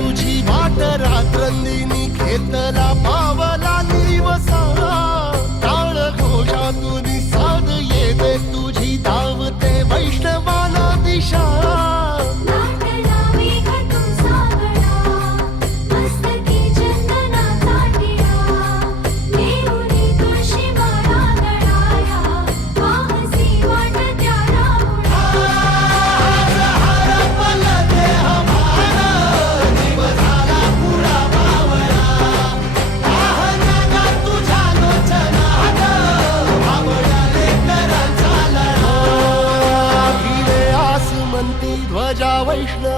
todo.